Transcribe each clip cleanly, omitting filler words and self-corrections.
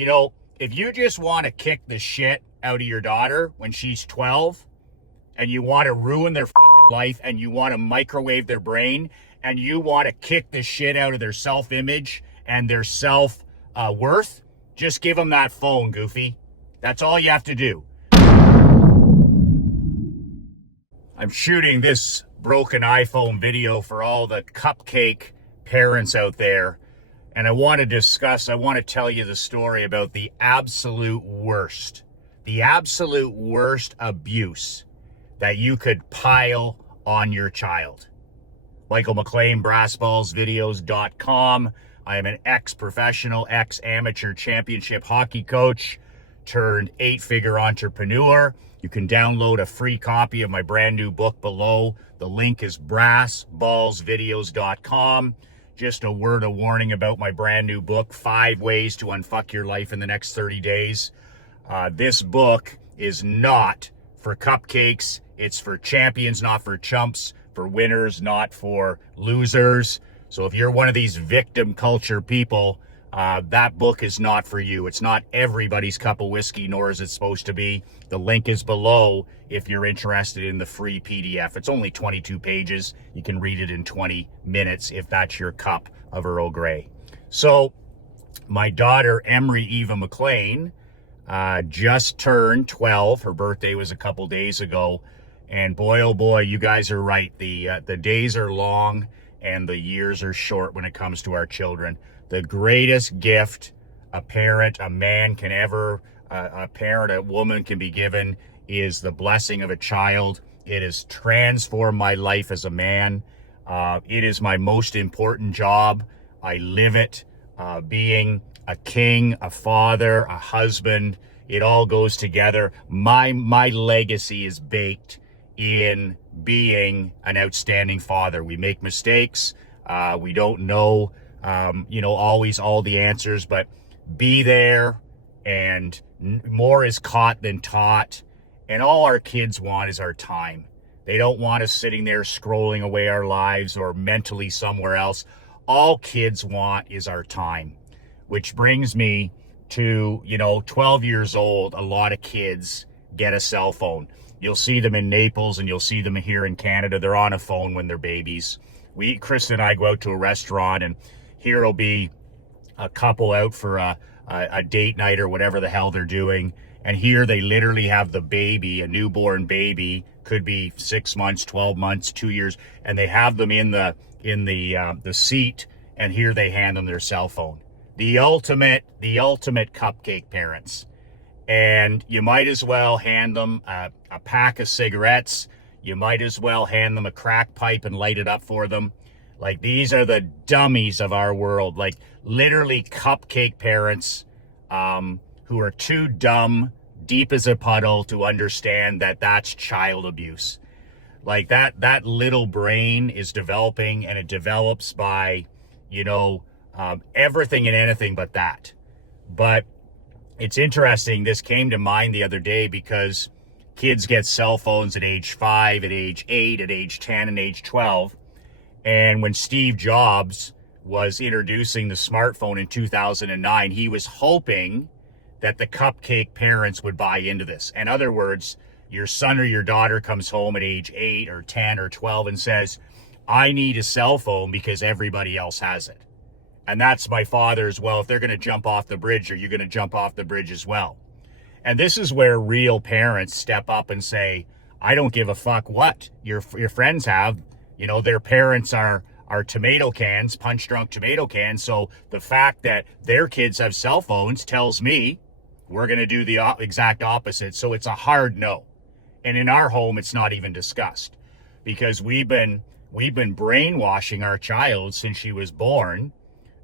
You know, if you just want to kick the shit out of your daughter when she's 12 and you want to ruin their fucking life and you want to microwave their brain and you want to kick the shit out of their self-image and their self-worth, just give them that phone, Goofy. That's all you have to do. I'm shooting this broken iPhone video for all the cupcake parents out there. And I want to tell you the story about the absolute worst abuse that you could pile on your child. Michael McLean, BrassBallsVideos.com. I am an ex-professional, ex-amateur championship hockey coach turned 8-figure entrepreneur. You can download a free copy of my brand new book below. The link is BrassBallsVideos.com. Just a word of warning about my brand new book, 5 Ways to Unfuck Your Life in the Next 30 Days. This book is not for cupcakes. It's for champions, not for chumps, for winners, not for losers. So if you're one of these victim culture people, that book is not for you. It's not everybody's cup of whiskey, nor is it supposed to be. The link is below if you're interested in the free PDF. It's only 22 pages. You can read it in 20 minutes if that's your cup of Earl Grey. So my daughter, Emery Eva McLean, just turned 12. Her birthday was a couple days ago. And boy, oh boy, you guys are right. The days are long and the years are short when it comes to our children. The greatest gift a parent, a man can ever, a parent, a woman can be given is the blessing of a child. It has transformed my life as a man. It is my most important job. I live it, being a king, a father, a husband. It all goes together. My legacy is baked in being an outstanding father. We make mistakes. We don't know, always all the answers, but be there, and more is caught than taught. And all our kids want is our time. They don't want us sitting there scrolling away our lives or mentally somewhere else. All kids want is our time, which brings me to, 12 years old, a lot of kids get a cell phone. You'll see them in Naples and you'll see them here in Canada. They're on a phone when they're babies. Chris and I go out to a restaurant, and here will be a couple out for a date night or whatever the hell they're doing. And here they literally have the baby, a newborn baby, could be 6 months, 12 months, 2 years, and they have them in the seat, and here they hand them their cell phone. The ultimate cupcake parents. And you might as well hand them a pack of cigarettes. You might as well hand them a crack pipe and light it up for them. Like, these are the dummies of our world. Like, literally cupcake parents who are too dumb, deep as a puddle to understand that that's child abuse. Like, that little brain is developing, and it develops by, everything and anything but that. But it's interesting, this came to mind the other day because kids get cell phones at age 5, at age 8, at age 10, and age 12. And when Steve Jobs was introducing the smartphone in 2009, he was hoping that the cupcake parents would buy into this. In other words, your son or your daughter comes home at age 8 or 10 or 12 and says, I need a cell phone because everybody else has it. And that's my father's, well, if they're going to jump off the bridge, are you going to jump off the bridge as well? And this is where real parents step up and say, I don't give a fuck what your friends have. Their parents are tomato cans, punch-drunk tomato cans. So the fact that their kids have cell phones tells me we're going to do the exact opposite. So it's a hard no. And in our home, it's not even discussed, because we've been brainwashing our child since she was born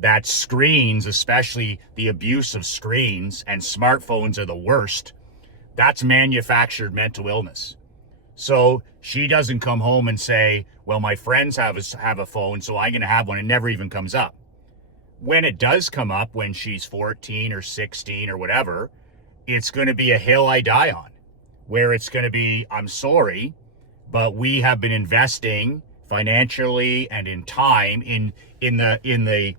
that screens, especially the abuse of screens and smartphones, are the worst. That's manufactured mental illness. So she doesn't come home and say, well, my friends have a phone, so I'm going to have one. It never even comes up. When it does come up, when she's 14 or 16 or whatever, it's going to be a hill I die on, where it's going to be, I'm sorry, but we have been investing financially and in time in the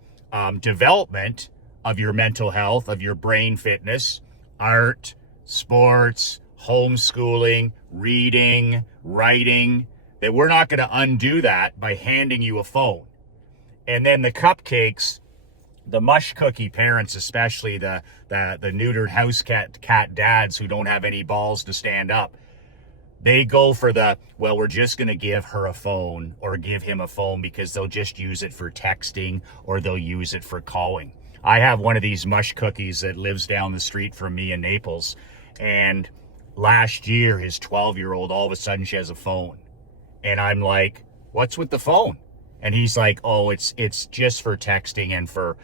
development of your mental health, of your brain fitness, art, sports, homeschooling, reading, writing, that we're not going to undo that by handing you a phone. And then the cupcakes, the mush cookie parents, especially the neutered house cat dads who don't have any balls to stand up, they go for well, we're just going to give her a phone or give him a phone because they'll just use it for texting or they'll use it for calling. I have one of these mush cookies that lives down the street from me in Naples. And last year, his 12-year-old, all of a sudden she has a phone. And I'm like, what's with the phone? And he's like, oh, it's just for texting and for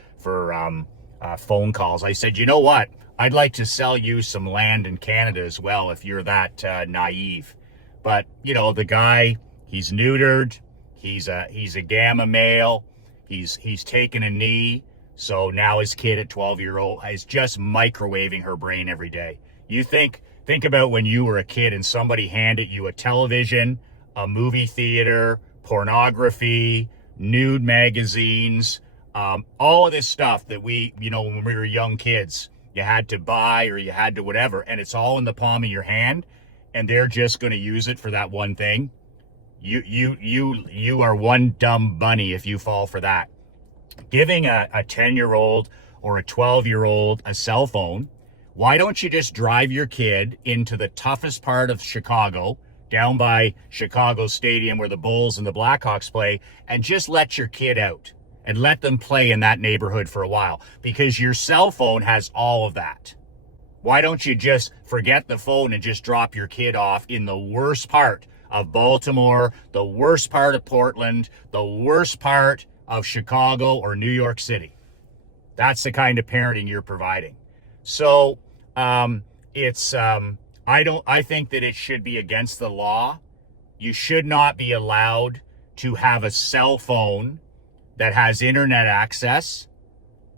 phone calls. I said, you know what? I'd like to sell you some land in Canada as well if you're that naive. But, you know, the guy, he's neutered. He's a gamma male. He's taken a knee. So now his kid at 12-year-old is just microwaving her brain every day. You think about when you were a kid and somebody handed you a television, a movie theater, pornography, nude magazines, all of this stuff that we, you know, when we were young kids, you had to buy or you had to whatever, and it's all in the palm of your hand, and they're just going to use it for that one thing. You are one dumb bunny if you fall for that. Giving a 10-year-old or a 12-year-old a cell phone, why don't you just drive your kid into the toughest part of Chicago, down by Chicago Stadium where the Bulls and the Blackhawks play, and just let your kid out and let them play in that neighborhood for a while, because your cell phone has all of that. Why don't you just forget the phone and just drop your kid off in the worst part of Baltimore, the worst part of Portland, the worst part of Chicago or New York City? That's the kind of parenting you're providing. So I think that it should be against the law. You should not be allowed to have a cell phone that has internet access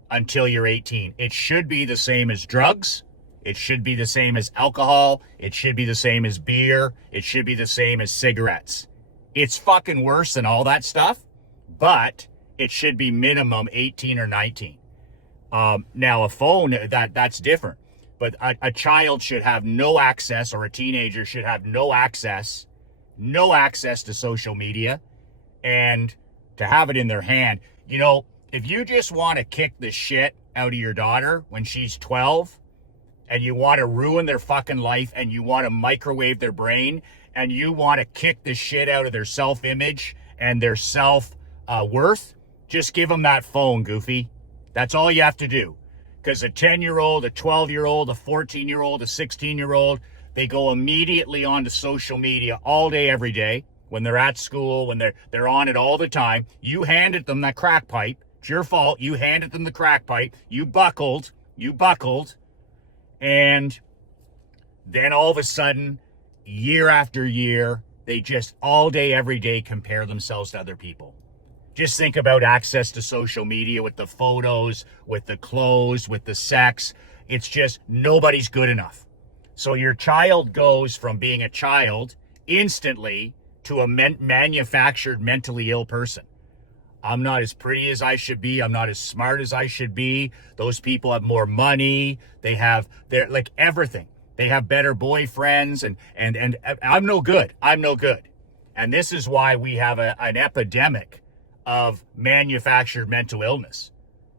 until you're 18. It should be the same as drugs. It should be the same as alcohol. It should be the same as beer. It should be the same as cigarettes. It's fucking worse than all that stuff, but it should be minimum 18 or 19. Now a phone, that's different. But a child should have no access, or a teenager should have no access to social media, and to have it in their hand. You know, if you just want to kick the shit out of your daughter when she's 12, and you want to ruin their fucking life, and you want to microwave their brain, and you want to kick the shit out of their self-image and their self-worth, just give them that phone, goofy. That's all you have to do. Because a 10-year-old, a 12-year-old, a 14-year-old, a 16-year-old, they go immediately onto social media all day, every day. When they're at school, when they're on it all the time. You handed them that crack pipe. It's your fault. You handed them the crack pipe. You buckled. And then all of a sudden, year after year, they just all day, every day compare themselves to other people. Just think about access to social media with the photos, with the clothes, with the sex. It's just nobody's good enough. So your child goes from being a child instantly to a manufactured mentally ill person. I'm not as pretty as I should be. I'm not as smart as I should be. Those people have more money. They're like everything. They have better boyfriends and I'm no good. And this is why we have an epidemic of manufactured mental illness.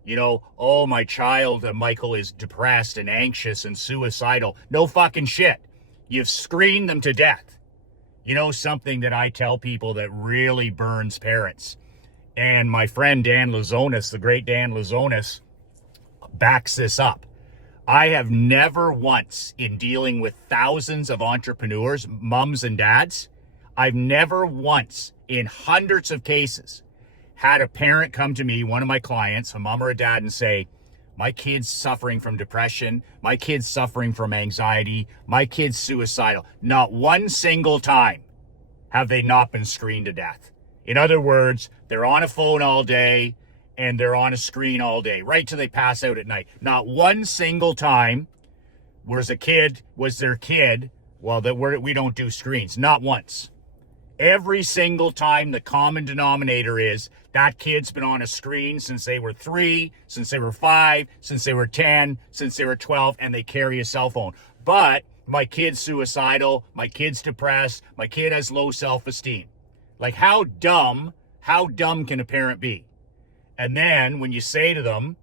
You know, oh, my child, Michael, is depressed and anxious and suicidal. No fucking shit. You've screened them to death. You know, something that I tell people that really burns parents, and my friend Dan Lazonis, the great Dan Lazonis, backs this up. I have never once, in dealing with thousands of entrepreneurs, mums and dads, I've never once, in hundreds of cases, had a parent come to me, one of my clients, a mom or a dad, and say, my kid's suffering from depression, my kid's suffering from anxiety, my kid's suicidal. Not one single time have they not been screened to death. In other words, they're on a phone all day and they're on a screen all day, right till they pass out at night. Not one single time was their kid, well, we don't do screens. Not once. Every single time, the common denominator is that kid's been on a screen since they were 3, since they were 5, since they were 10, since they were 12, and they carry a cell phone. But my kid's suicidal, my kid's depressed, my kid has low self-esteem. Like, how dumb can a parent be? And then when you say to them,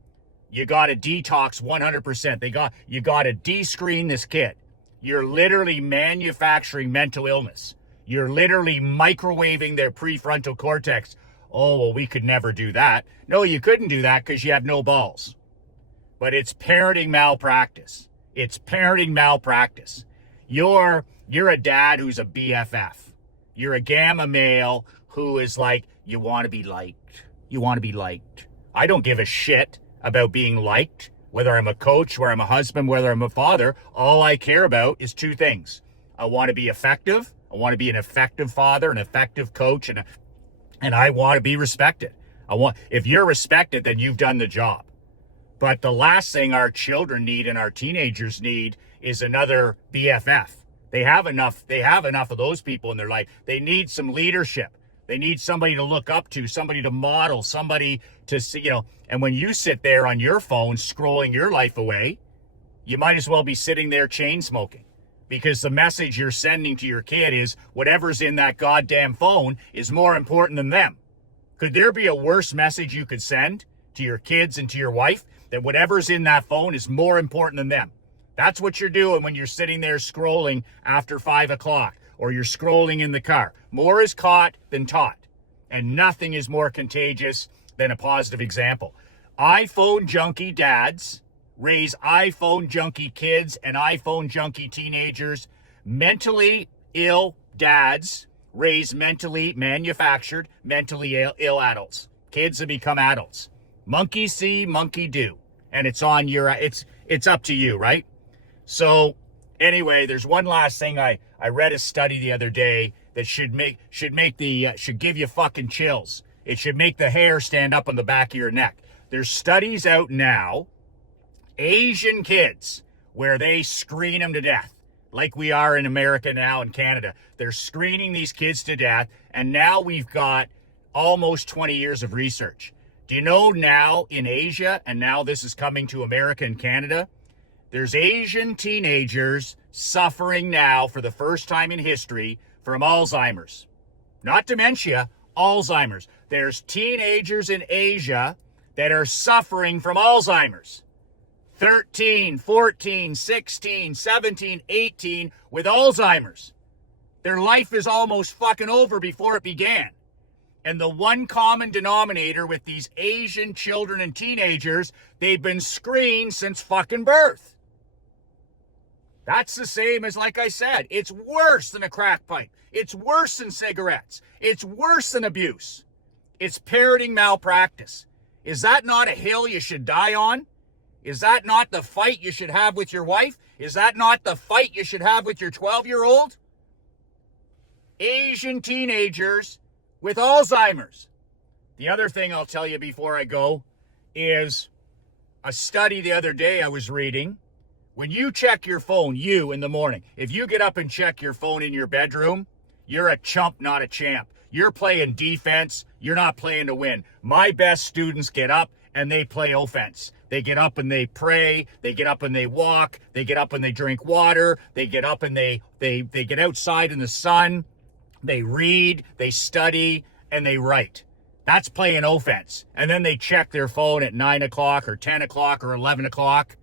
you got to detox 100%, you got to de-screen this kid. You're literally manufacturing mental illness. You're literally microwaving their prefrontal cortex. Oh, well, we could never do that. No, you couldn't do that because you have no balls. But it's parenting malpractice. It's parenting malpractice. You're a dad who's a BFF. You're a gamma male who is like, you want to be liked. You want to be liked. I don't give a shit about being liked, whether I'm a coach, whether I'm a husband, whether I'm a father. All I care about is 2 things. I want to be effective. I want to be an effective father, an effective coach, and I want to be respected. If you're respected, then you've done the job. But the last thing our children need and our teenagers need is another BFF. They have enough of those people in their life. They need some leadership. They need somebody to look up to, somebody to model, somebody to see, and when you sit there on your phone scrolling your life away, you might as well be sitting there chain smoking, because the message you're sending to your kid is whatever's in that goddamn phone is more important than them. Could there be a worse message you could send to your kids and to your wife that whatever's in that phone is more important than them? That's what you're doing when you're sitting there scrolling after 5 o'clock or you're scrolling in the car. More is caught than taught, and nothing is more contagious than a positive example. iPhone junkie dads raise iPhone junkie kids and iPhone junkie teenagers. Mentally ill dads raise mentally manufactured, mentally ill adults. Kids that become adults. Monkey see, monkey do. And it's on your, it's up to you, right? So anyway, there's one last thing. I read a study the other day that should give you fucking chills. It should make the hair stand up on the back of your neck. There's studies out now, Asian kids, where they screen them to death, like we are in America now and Canada. They're screening these kids to death, and now we've got almost 20 years of research. Do you know now in Asia, and now this is coming to America and Canada, there's Asian teenagers suffering now for the first time in history from Alzheimer's. Not dementia, Alzheimer's. There's teenagers in Asia that are suffering from Alzheimer's. 13, 14, 16, 17, 18 with Alzheimer's. Their life is almost fucking over before it began. And the one common denominator with these Asian children and teenagers, they've been screened since fucking birth. That's the same as, like I said, it's worse than a crack pipe. It's worse than cigarettes. It's worse than abuse. It's parenting malpractice. Is that not a hill you should die on? Is that not the fight you should have with your wife? Is that not the fight you should have with your 12-year-old? Asian teenagers with Alzheimer's. The other thing I'll tell you before I go is a study the other day I was reading. When you check your phone, in the morning, if you get up and check your phone in your bedroom, you're a chump, not a champ. You're playing defense. You're not playing to win. My best students get up and they play offense. They get up and they pray. They get up and they walk. They get up and they drink water. They get up and they get outside in the sun. They read, they study, and they write. That's playing offense. And then they check their phone at 9 o'clock or 10 o'clock or 11 o'clock.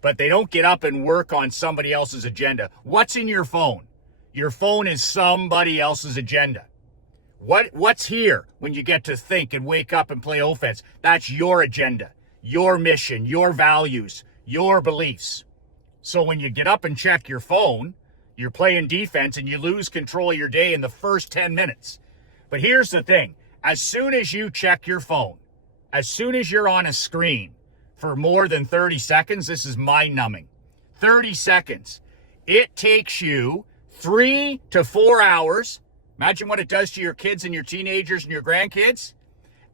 But they don't get up and work on somebody else's agenda. What's in your phone? Your phone is somebody else's agenda. What's here when you get to think and wake up and play offense? That's your agenda, your mission, your values, your beliefs. So when you get up and check your phone, you're playing defense and you lose control of your day in the first 10 minutes. But here's the thing. As soon as you check your phone, as soon as you're on a screen for more than 30 seconds, this is mind-numbing. 30 seconds. It takes you 3 to 4 hours. Imagine what it does to your kids and your teenagers and your grandkids.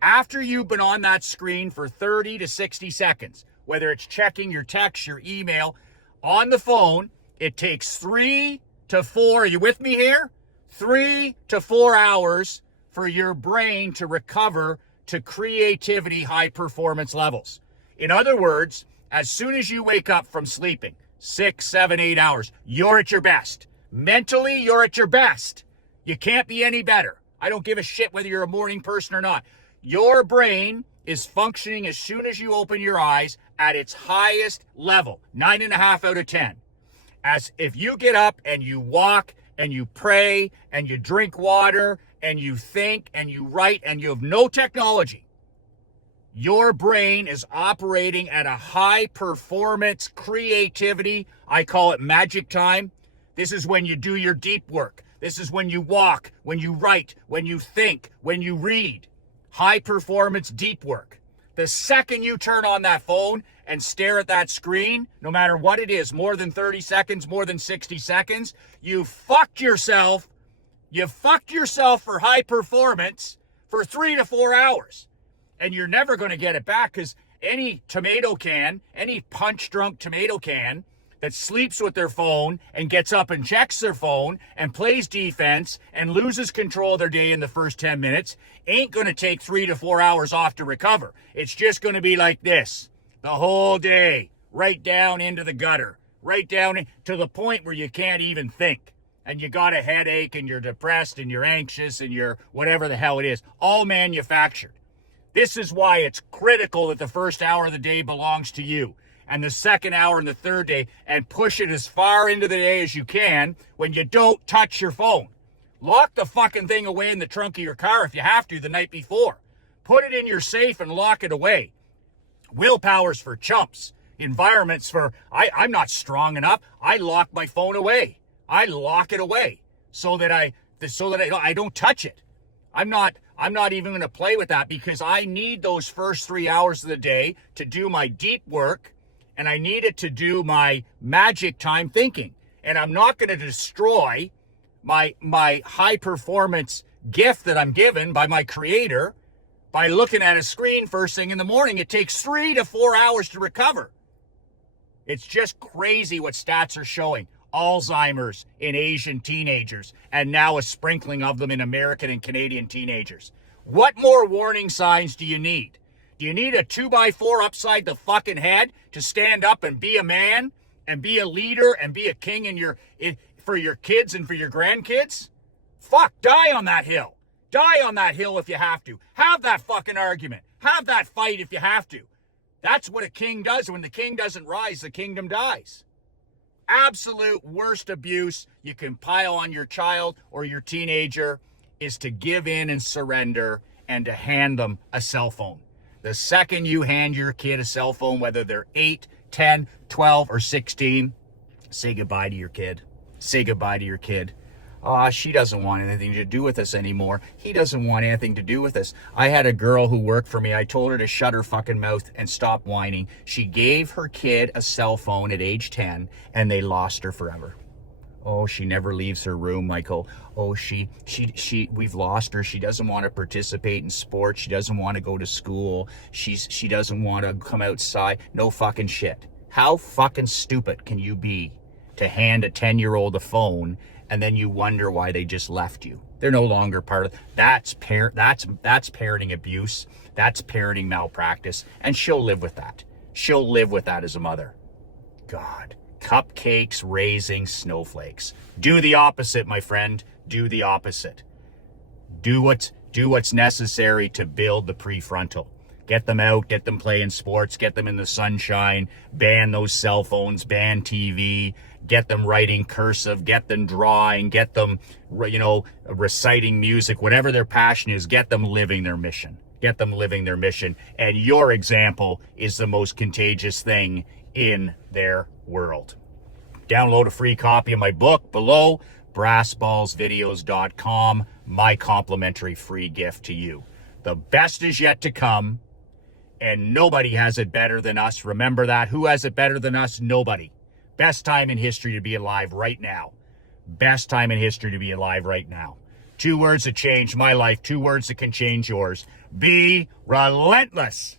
After you've been on that screen for 30 to 60 seconds, whether it's checking your text, your email, on the phone, it takes 3 to 4, are you with me here? 3 to 4 hours for your brain to recover to creativity high performance levels. In other words, as soon as you wake up from sleeping, 6, 7, 8 hours, you're at your best. Mentally, you're at your best. You can't be any better. I don't give a shit whether you're a morning person or not. Your brain is functioning as soon as you open your eyes at its highest level, 9.5 out of 10. As if you get up and you walk and you pray and you drink water and you think and you write and you have no technology, your brain is operating at a high performance creativity. I call it magic time. This is when you do your deep work. This is when you walk, when you write, when you think, when you read. High performance deep work. The second you turn on that phone and stare at that screen, no matter what it is, more than 30 seconds, more than 60 seconds, you fucked yourself. You fucked yourself for high performance for 3 to 4 hours. And you're never going to get it back, because any tomato can, any punch-drunk tomato can that sleeps with their phone and gets up and checks their phone and plays defense and loses control of their day in the first 10 minutes ain't going to take 3 to 4 hours off to recover. It's just going to be like this the whole day, right down into the gutter, right down to the point where you can't even think. And you got a headache and you're depressed and you're anxious and you're whatever the hell it is, all manufactured. This is why it's critical that the first hour of the day belongs to you, and the second hour and the third day, and push it as far into the day as you can when you don't touch your phone. Lock the fucking thing away in the trunk of your car if you have to the night before. Put it in your safe and lock it away. Willpower's for chumps. Environment's for, I'm not strong enough. I lock my phone away. I lock it away so that I don't touch it. I'm not even going to play with that, because I need those first 3 hours of the day to do my deep work, and I need it to do my magic time thinking. And I'm not going to destroy my high performance gift that I'm given by my creator by looking at a screen first thing in the morning. It takes 3 to 4 hours to recover. It's just crazy what stats are showing. Alzheimer's in Asian teenagers, and now a sprinkling of them in American and Canadian teenagers. What more warning signs do you need? Do you need a 2x4 upside the fucking head to stand up and be a man and be a leader and be a king for your kids and for your grandkids? Fuck, die on that hill. Die on that hill if you have to. Have that fucking argument. Have that fight if you have to. That's what a king does. When the king doesn't rise, the kingdom dies. Absolute worst abuse you can pile on your child or your teenager is to give in and surrender and to hand them a cell phone. The second you hand your kid a cell phone, whether they're 8, 10, 12, or 16, say goodbye to your kid. Say goodbye to your kid. She doesn't want anything to do with us anymore. He doesn't want anything to do with us. I had a girl who worked for me. I told her to shut her fucking mouth and stop whining. She gave her kid a cell phone at age 10, and they lost her forever. Oh, she never leaves her room, Michael. Oh, we've lost her. She doesn't want to participate in sports. She doesn't want to go to school. She doesn't want to come outside. No fucking shit. How fucking stupid can you be to hand a 10-year-old a phone and then you wonder why they just left you? They're no longer part of that's parenting abuse. That's parenting malpractice, and she'll live with that. She'll live with that as a mother. God, cupcakes raising snowflakes. Do the opposite, my friend. Do the opposite. Do what's necessary to build the prefrontal. Get them out, get them playing sports, get them in the sunshine, ban those cell phones, ban TV, get them writing cursive, get them drawing, get them, reciting music, whatever their passion is, get them living their mission. Get them living their mission. And your example is the most contagious thing in their world. Download a free copy of my book below, brassballsvideos.com, my complimentary free gift to you. The best is yet to come. And nobody has it better than us. Remember that. Who has it better than us? Nobody. Best time in history to be alive right now. Best time in history to be alive right now. 2 words that changed my life. 2 words that can change yours. Be relentless.